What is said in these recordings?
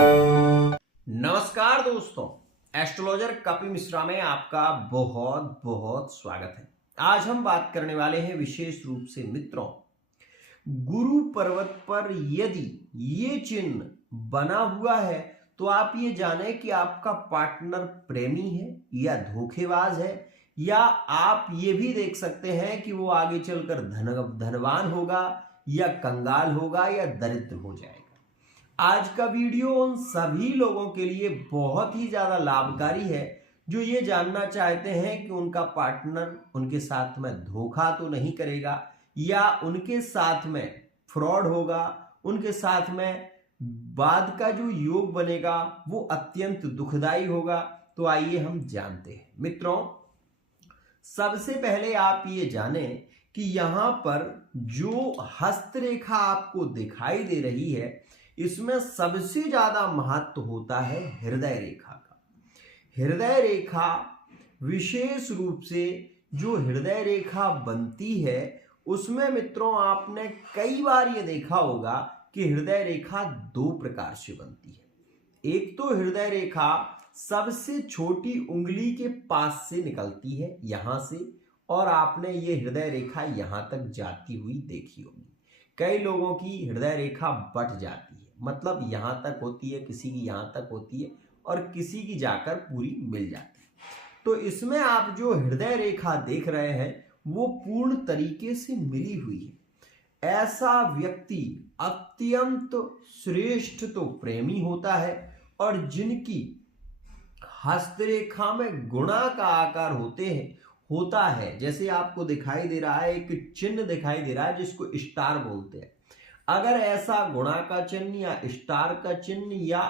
नमस्कार दोस्तों, एस्ट्रोलॉजर कपिल मिश्रा में आपका बहुत बहुत स्वागत है। आज हम बात करने वाले हैं विशेष रूप से मित्रों, गुरु पर्वत पर यदि ये चिन्ह बना हुआ है तो आप ये जाने कि आपका पार्टनर प्रेमी है या धोखेबाज है, या आप ये भी देख सकते हैं कि वो आगे चलकर धनवान होगा या कंगाल होगा या दरिद्र हो जाएगा। आज का वीडियो उन सभी लोगों के लिए बहुत ही ज्यादा लाभकारी है जो ये जानना चाहते हैं कि उनका पार्टनर उनके साथ में धोखा तो नहीं करेगा या उनके साथ में फ्रॉड होगा, उनके साथ में बाद का जो योग बनेगा वो अत्यंत दुखदाई होगा। तो आइए हम जानते हैं मित्रों, सबसे पहले आप ये जानें कि यहां पर जो हस्तरेखा आपको दिखाई दे रही है इसमें सबसे ज्यादा महत्व होता है हृदय रेखा का। हृदय रेखा विशेष रूप से जो हृदय रेखा बनती है उसमें मित्रों आपने कई बार ये देखा होगा कि हृदय रेखा दो प्रकार से बनती है। एक तो हृदय रेखा सबसे छोटी उंगली के पास से निकलती है यहां से, और आपने ये हृदय रेखा यहां तक जाती हुई देखी होगी। कई लोगों की हृदय रेखा बट जाती है, मतलब यहां तक होती है, किसी की यहां तक होती है और किसी की जाकर पूरी मिल जाती है। तो इसमें आप जो हृदय रेखा देख रहे हैं वो पूर्ण तरीके से मिली हुई है। ऐसा व्यक्ति अत्यंत श्रेष्ठ तो प्रेमी होता है, और जिनकी हस्तरेखा में गुणा का आकार होता है, जैसे आपको दिखाई दे रहा है, एक चिन्ह दिखाई दे रहा है जिसको स्टार बोलते हैं। अगर ऐसा गुणा का चिन्ह या स्टार का चिन्ह या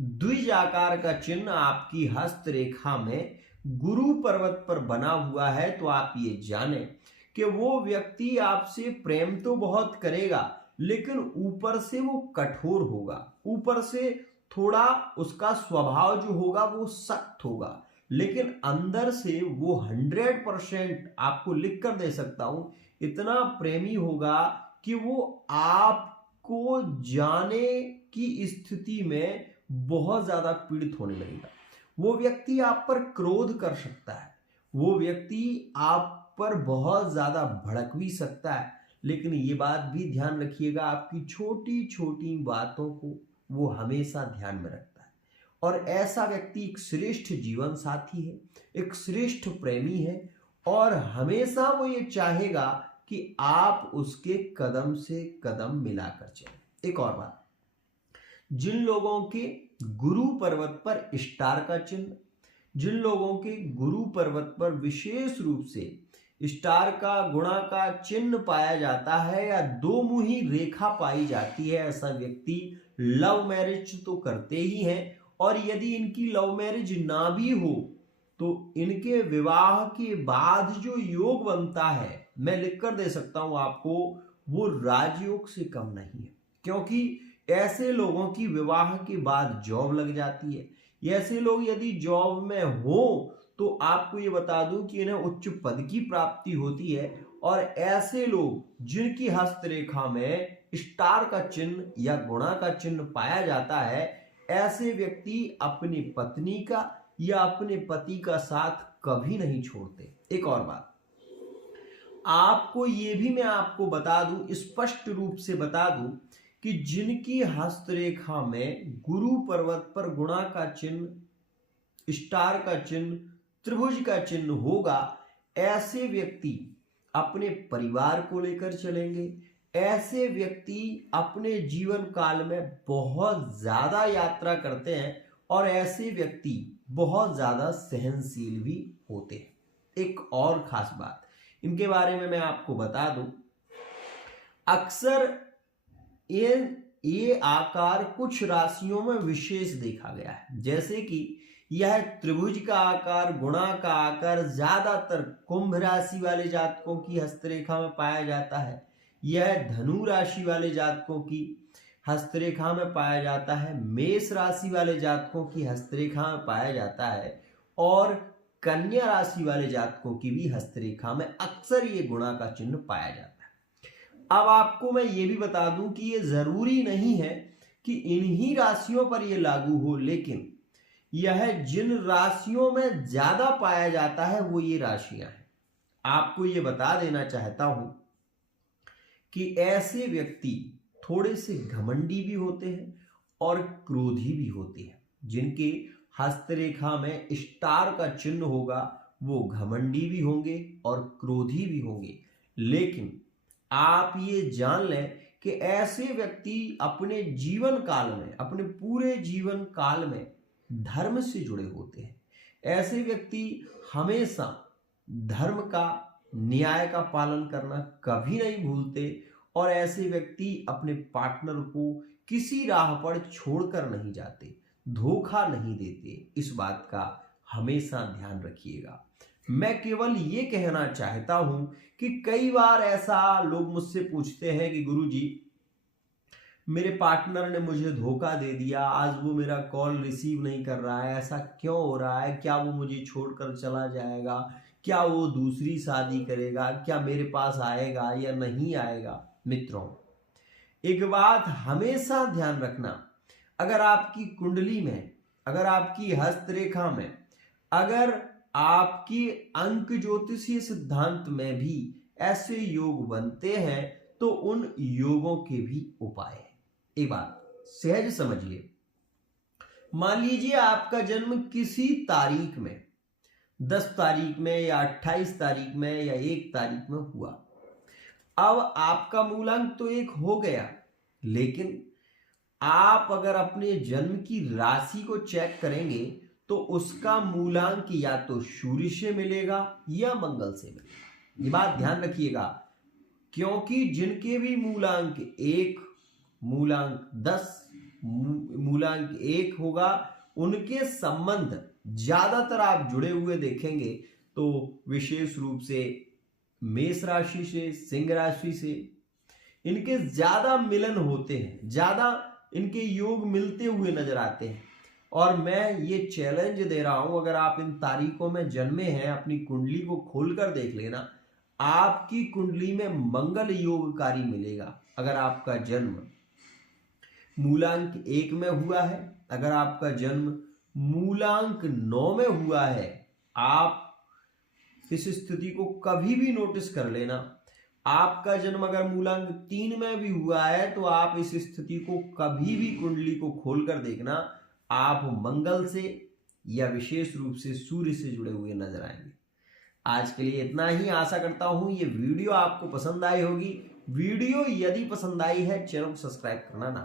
द्विज आकार का चिन्ह आपकी हस्तरेखा में गुरु पर्वत पर बना हुआ है तो आप ये जानें कि वो व्यक्ति आपसे प्रेम तो बहुत करेगा, लेकिन ऊपर से वो कठोर होगा, ऊपर से थोड़ा उसका स्वभाव जो होगा वो सख्त होगा, लेकिन अंदर से वो 100% आपको लिख कर दे सकता हूं, इतना प्रेमी होगा कि वो आपको जाने की स्थिति में बहुत ज्यादा पीड़ित होने लगेगा। वो व्यक्ति आप पर क्रोध कर सकता है, वो व्यक्ति आप पर बहुत ज्यादा भड़क भी सकता है, लेकिन ये बात भी ध्यान रखिएगा आपकी छोटी छोटी बातों को वो हमेशा ध्यान में रखता है। और ऐसा व्यक्ति एक श्रेष्ठ जीवन साथी है, एक श्रेष्ठ प्रेमी है, और हमेशा वो ये चाहेगा कि आप उसके कदम से कदम मिलाकर चलें। एक और बात, जिन लोगों के गुरु पर्वत पर स्टार का चिन्ह, जिन लोगों के गुरु पर्वत पर विशेष रूप से स्टार का गुणा का चिन्ह पाया जाता है या दो मुही रेखा पाई जाती है, ऐसा व्यक्ति लव मैरिज तो करते ही हैं, और यदि इनकी लव मैरिज ना भी हो तो इनके विवाह के बाद जो योग बनता है, मैं लिखकर दे सकता हूं आपको, वो राजयोग से कम नहीं है। क्योंकि ऐसे लोगों की विवाह के बाद जॉब लग जाती है। ऐसे लोग यदि जॉब में हो तो आपको ये बता दूं कि इन्हें उच्च पद की प्राप्ति होती है। और ऐसे लोग जिनकी हस्तरेखा में स्टार का चिन्ह या गुणा का चिन्ह पाया जाता है, ऐसे व्यक्ति अपनी पत्नी का या अपने पति का साथ कभी नहीं छोड़ते। एक और बात आपको ये भी मैं आपको बता दूं, स्पष्ट रूप से बता दूं कि जिनकी हस्तरेखा में गुरु पर्वत पर गुणा का चिन्ह, स्टार का चिन्ह, त्रिभुज का चिन्ह होगा, ऐसे व्यक्ति अपने परिवार को लेकर चलेंगे। ऐसे व्यक्ति अपने जीवन काल में बहुत ज्यादा यात्रा करते हैं, और ऐसे व्यक्ति बहुत ज्यादा सहनशील भी होते हैं। एक और खास बात इनके बारे में मैं आपको बता दूं, अक्सर ये आकार कुछ राशियों में विशेष देखा गया है, जैसे कि यह त्रिभुज का आकार, गुणा का आकार ज्यादातर कुंभ राशि वाले जातकों की हस्तरेखा में पाया जाता है। यह धनु राशि वाले जातकों की हस्तरेखा में पाया जाता है, मेष राशि वाले जातकों की हस्तरेखा में पाया जाता है, और कन्या राशि वाले जातकों की भी हस्तरेखा में अक्सर ये गुणा का चिन्ह पाया जाता है। अब आपको मैं ये भी बता दूं कि ये जरूरी नहीं है कि इन्हीं राशियों पर यह लागू हो, लेकिन यह जिन राशियों में ज्यादा पाया जाता है वो ये राशियां हैं। आपको ये बता देना चाहता हूं कि ऐसे व्यक्ति थोड़े से घमंडी भी होते हैं और क्रोधी भी होते हैं। जिनके हस्तरेखा में स्टार का चिन्ह होगा वो घमंडी भी होंगे और क्रोधी भी होंगे। लेकिन आप ये जान लें कि ऐसे व्यक्ति अपने जीवन काल में, अपने पूरे जीवन काल में धर्म से जुड़े होते हैं। ऐसे व्यक्ति हमेशा धर्म का, न्याय का पालन करना कभी नहीं भूलते और ऐसे व्यक्ति अपने पार्टनर को किसी राह पर छोड़कर नहीं जाते, धोखा नहीं देते। इस बात का हमेशा ध्यान रखिएगा। मैं केवल ये कहना चाहता हूं कि कई बार ऐसा लोग मुझसे पूछते हैं कि गुरुजी, मेरे पार्टनर ने मुझे धोखा दे दिया, आज वो मेरा कॉल रिसीव नहीं कर रहा है, ऐसा क्यों हो रहा है? क्या वो मुझे छोड़कर चला जाएगा? क्या वो दूसरी शादी करेगा? क्या मेरे पास आएगा या नहीं आएगा? मित्रों, एक बात हमेशा ध्यान रखना, अगर आपकी कुंडली में, अगर आपकी हस्तरेखा में, अगर आपकी अंक ज्योतिषीय सिद्धांत में भी ऐसे योग बनते हैं तो उन योगों के भी उपाय हैं। एक बात सहज समझिए, मान लीजिए आपका जन्म किसी तारीख में, 10 तारीख में या 28 तारीख में या 1 तारीख में हुआ। अब आपका मूलांक तो 1 हो गया, लेकिन आप अगर अपने जन्म की राशि को चेक करेंगे तो उसका मूलांक या तो सूर्य से मिलेगा या मंगल से मिलेगा। ये बात ध्यान रखिएगा, क्योंकि जिनके भी मूलांक 1, मूलांक 10, मूलांक 1 होगा, उनके संबंध ज्यादातर आप जुड़े हुए देखेंगे तो विशेष रूप से मेष राशि से, सिंह राशि से इनके ज्यादा मिलन होते हैं, ज्यादा इनके योग मिलते हुए नजर आते हैं। और मैं ये चैलेंज दे रहा हूं, अगर आप इन तारीखों में जन्मे हैं, अपनी कुंडली को खोलकर देख लेना, आपकी कुंडली में मंगल योगकारी मिलेगा। अगर आपका जन्म मूलांक 1 में हुआ है, अगर आपका जन्म मूलांक 9 में हुआ है, आप इस स्थिति को कभी भी नोटिस कर लेना। आपका जन्म अगर मूलांक 3 में भी हुआ है तो आप इस स्थिति को कभी भी कुंडली को खोलकर देखना, आप मंगल से या विशेष रूप से सूर्य से जुड़े हुए नजर आएंगे। आज के लिए इतना ही। आशा करता हूं ये वीडियो आपको पसंद आई होगी। वीडियो यदि पसंद आई है, चैनल को सब्सक्राइब करना ना